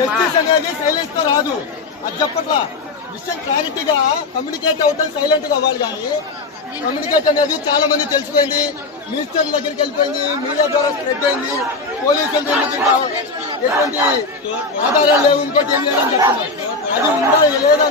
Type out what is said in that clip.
Justice అనేది silence తో రాదు. అది చెప్పట్లా. విషయం క్లారిటీగా కమ్యూనికేట్ అవుతాం, సైలెంట్ గా అవ్వాలి. కానీ కమ్యూనికేట్ అనేది చాలా మంది తెలిసిపోయింది, మినిస్టర్ దగ్గరికి వెళ్ళిపోయింది, మీడియా ద్వారా స్ప్రెడ్ అయింది. పోలీసులు ఎటువంటి ఆధారాలు లేవు, ఇంకోటి ఏం లేదని చెప్తున్నారు. అది ఉందా లేదా